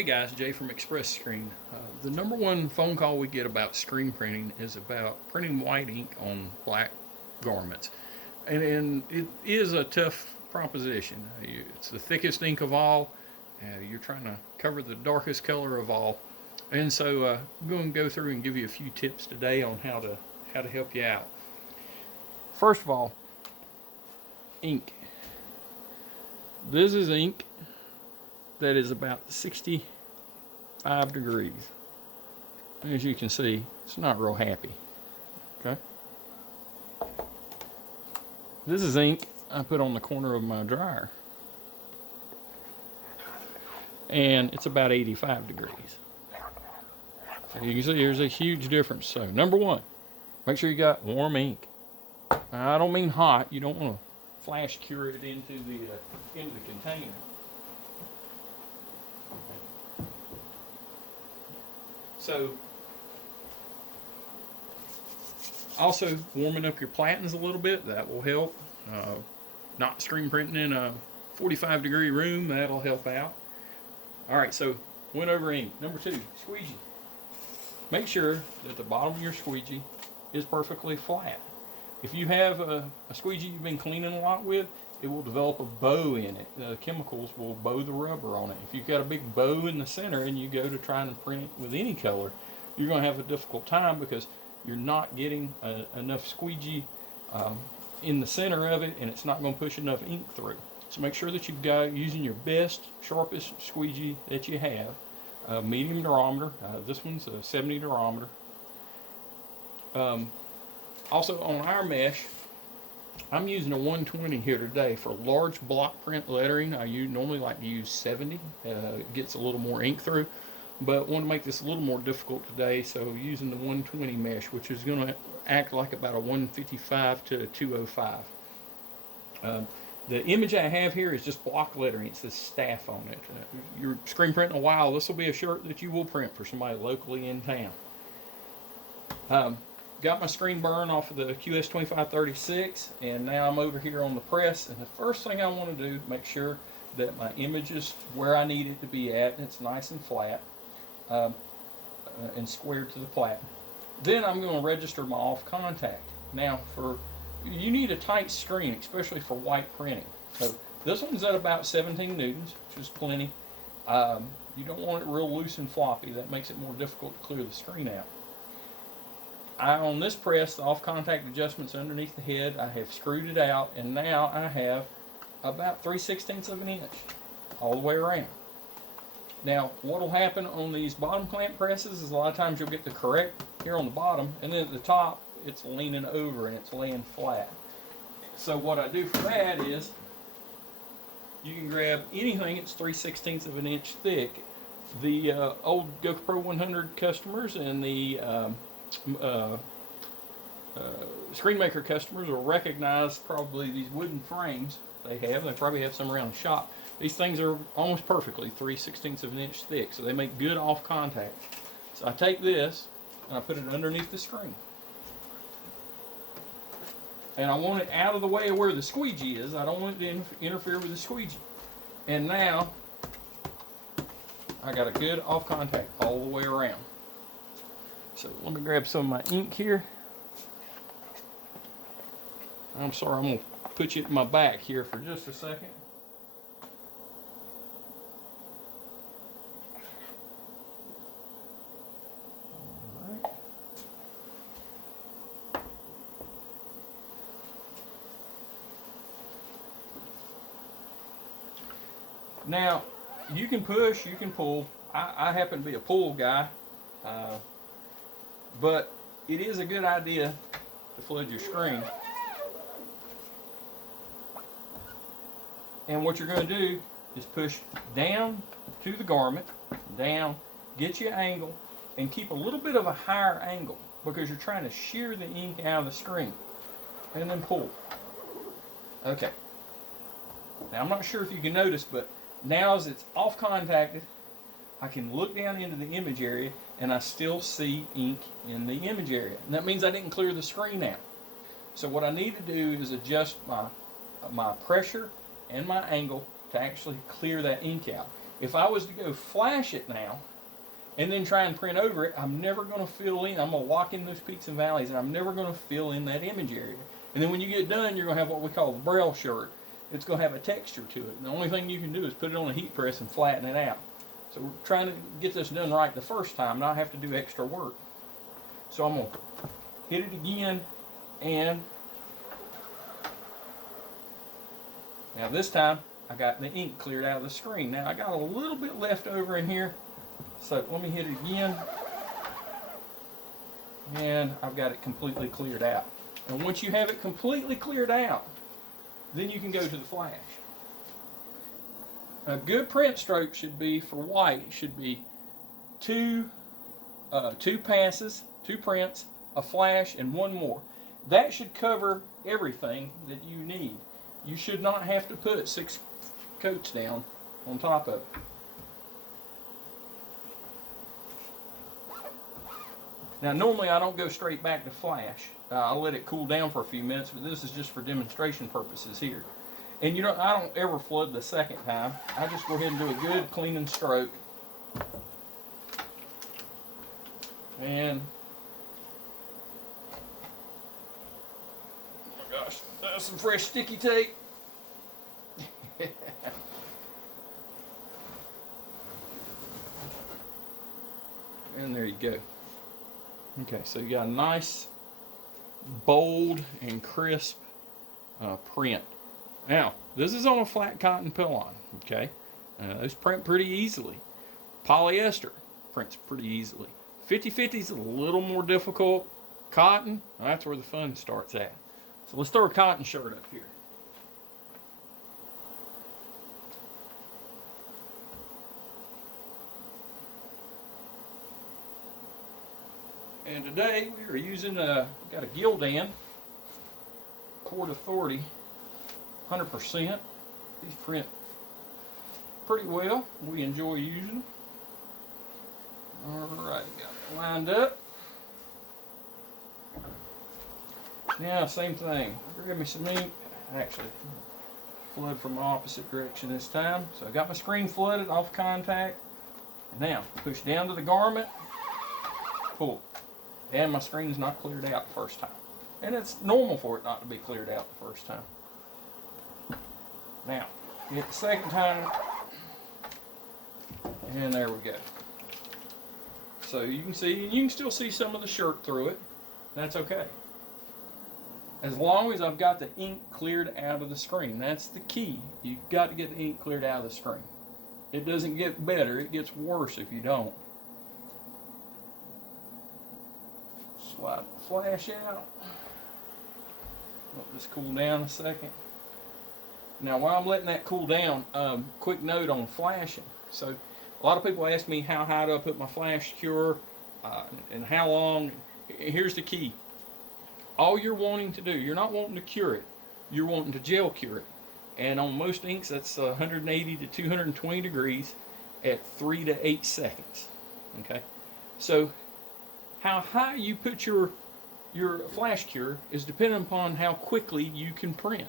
Hey guys, Jay from Express Screen. The number one phone call we get about screen printing is about printing white ink on black garments. And it is a tough proposition. It's the thickest ink of all. You're trying to cover the darkest color of all. And so I'm going to go through and give you a few tips today on how to help you out. First of all, ink. This is ink that is about 65 degrees. As you can see, it's not real happy. Okay. This is ink I put on the corner of my dryer. And it's about 85 degrees. So you can see there's a huge difference. So number one, make sure you got warm ink. Now, I don't mean hot. You don't want to flash cure it into the container. So, also warming up your platens a little bit, that will help. Not screen printing in a 45 degree room, that'll help out. Alright, so went over ink. Number two, squeegee. Make sure that the bottom of your squeegee is perfectly flat. If you have a squeegee you've been cleaning a lot with, it will develop a bow in it. The chemicals will bow the rubber on it. If you've got a big bow in the center and you go to try and print with any color, you're going to have a difficult time because you're not getting enough squeegee in the center of it, and it's not going to push enough ink through. So make sure that you've got using your best, sharpest squeegee that you have. Medium durometer. This one's a 70 durometer. Also on our mesh, I'm using a 120 here today. For large block print lettering, I normally like to use 70. It gets a little more ink through, but want to make this a little more difficult today, so using the 120 mesh, which is going to act like about a 155 to a 205. The image I have here is just block lettering. It says staff on it. You're screen printing a while, this will be a shirt that you will print for somebody locally in town. Got my screen burn off of the QS2536, and now I'm over here on the press, and the first thing I want to do, make sure that my image is where I need it to be at, and it's nice and flat and squared to the plat. Then I'm going to register my off contact. Now, you need a tight screen, especially for white printing. So this one's at about 17 newtons, which is plenty. You don't want it real loose and floppy. That makes it more difficult to clear the screen out. On this press, the off-contact adjustment's underneath the head. I have screwed it out, and now I have about 3/16 of an inch all the way around. Now, what will happen on these bottom clamp presses is a lot of times you'll get the correct here on the bottom, and then at the top, it's leaning over and it's laying flat. So what I do for that is, you can grab anything that's 3/16 of an inch thick. The old GoPro 100 customers and the screen maker customers will recognize probably these wooden frames they have. They probably have some around the shop. These things are almost perfectly 3/16 of an inch thick, so they make good off contact. So I take this and I put it underneath the screen. And I want it out of the way of where the squeegee is. I don't want it to interfere with the squeegee. And now I got a good off contact all the way around. So let me grab some of my ink here. I'm sorry, I'm going to put you at my back here for just a second. All right. Now, you can push, you can pull. I happen to be a pull guy. But it is a good idea to flood your screen. And what you're going to do is push down to the garment, down, get your angle, and keep a little bit of a higher angle because you're trying to shear the ink out of the screen. And then pull. Okay. Now I'm not sure if you can notice, but now as it's off contacted, I can look down into the image area and I still see ink in the image area. And that means I didn't clear the screen out. So what I need to do is adjust my pressure and my angle to actually clear that ink out. If I was to go flash it now and then try and print over it, I'm never going to fill in. I'm going to lock in those peaks and valleys, and I'm never going to fill in that image area. And then when you get done, you're going to have what we call the braille shirt. It's going to have a texture to it. And the only thing you can do is put it on a heat press and flatten it out. So we're trying to get this done right the first time, not have to do extra work. So I'm going to hit it again, and now this time I got the ink cleared out of the screen. Now I got a little bit left over in here, so let me hit it again, and I've got it completely cleared out. And once you have it completely cleared out, then you can go to the flash. A good print stroke should be, for white, should be two passes, 2 prints, a flash, and 1 more. That should cover everything that you need. You should not have to put 6 coats down on top of it. Now normally I don't go straight back to flash. I'll let it cool down for a few minutes, but this is just for demonstration purposes here. And you know, I don't ever flood the second time. I just go ahead and do a good cleaning stroke. And oh my gosh, that's some fresh sticky tape. And there you go. Okay, so you got a nice, bold, and crisp print. Now, this is on a flat cotton pilon, okay? Those print pretty easily. Polyester prints pretty easily. 50/50 is a little more difficult. Cotton, that's where the fun starts at. So let's throw a cotton shirt up here. And today we are using got a Gildan Port Authority 100%. These print pretty well. We enjoy using them. Alright, got it lined up. Now, same thing. Grab me some ink. Actually, flood from the opposite direction this time. So I got my screen flooded off contact. Now, push down to the garment. Pull. And my screen's not cleared out the first time. And it's normal for it not to be cleared out the first time. Now, hit the second time. And there we go. So you can see, and you can still see some of the shirt through it. That's okay. As long as I've got the ink cleared out of the screen. That's the key. You've got to get the ink cleared out of the screen. It doesn't get better, it gets worse if you don't. Slide the flash out. Let this cool down a second. Now while I'm letting that cool down, quick note on flashing. So a lot of people ask me how high do I put my flash cure and how long. Here's the key. All you're wanting to do, you're not wanting to cure it, you're wanting to gel cure it. And on most inks, that's 180 to 220 degrees at 3 to 8 seconds. Okay, so how high you put your flash cure is dependent upon how quickly you can print.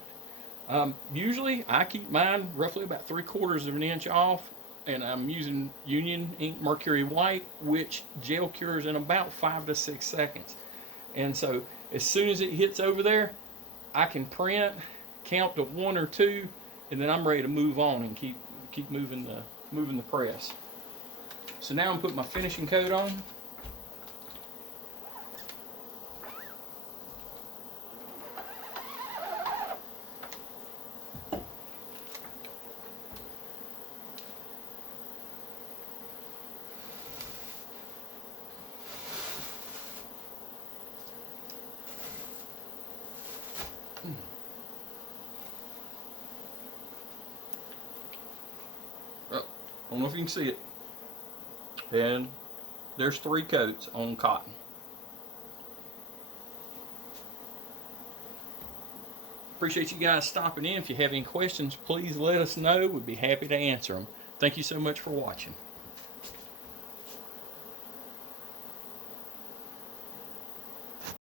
Usually, I keep mine roughly about 3/4 of an inch off, and I'm using Union Ink Mercury White, which gel cures in about 5 to 6 seconds. And so as soon as it hits over there, I can print, count to 1 or 2, and then I'm ready to move on and keep moving the press. So now I'm putting my finishing coat on. I don't know if you can see it. And there's 3 coats on cotton. Appreciate you guys stopping in. If you have any questions, please let us know. We'd be happy to answer them. Thank you so much for watching.